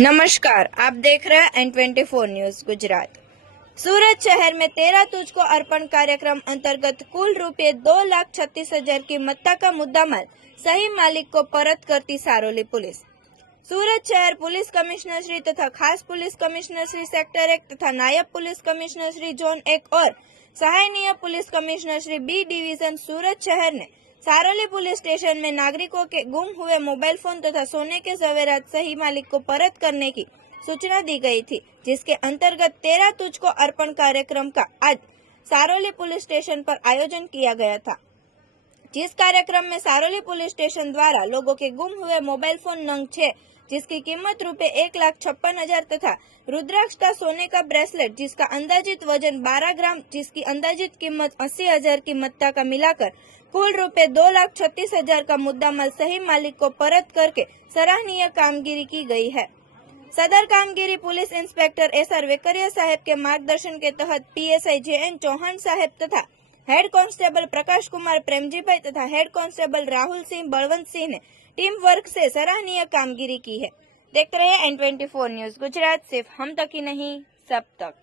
नमस्कार, आप देख रहे हैं N24 न्यूज गुजरात। सूरत शहर में 13 तुझको अर्पण कार्यक्रम अंतर्गत कुल रुपये 2,36,000 की मत्ता का मुद्दामाल सही मालिक को परत करती सारोली पुलिस। सूरत शहर पुलिस कमिश्नर श्री तथा खास पुलिस कमिश्नर श्री सेक्टर 1 तथा नायब पुलिस कमिश्नर श्री जोन 1 और सहायनीय police commissioner Shri B division Surat शहर ने सारोली पुलिस स्टेशन में नागरिकों के गुम हुए मोबाइल फोन तथा सोने के जवेरात सही मालिक को परत करने की सूचना दी गई थी, जिसके अंतर्गत 13 तुझको अर्पण कार्यक्रम का आज सारोली पुलिस स्टेशन पर आयोजन किया गया था। जिस कार्यक्रम में सारोली पुलिस स्टेशन द्वारा लोगों के गुम हुए मोबाइल फोन नंग 6 जिसकी कीमत रुपए 1,56,000 तथा रुद्राक्ष का सोने का ब्रेसलेट जिसका अंदाजित वजन 12 ग्राम जिसकी अंदाजित कीमत 80,000 की मत्ता का मिलाकर कुल रुपए 2,36,000 का मुद्दामाल सही मालिक को परत करके सराहनीय कामगिरी की गई है। सदर कामगिरी पुलिस इंस्पेक्टर SR वेकरिया साहब के मार्गदर्शन के तहत PSI JN चौहान साहब तथा हेड कांस्टेबल प्रकाश कुमार प्रेमजीभाई तथा हेड कांस्टेबल राहुल सिंह बलवंत सिंह ने टीम वर्क से सराहनीय कामगिरी की है। देखते रहिए N24 न्यूज गुजरात, सिर्फ हम तक ही नहीं सब तक।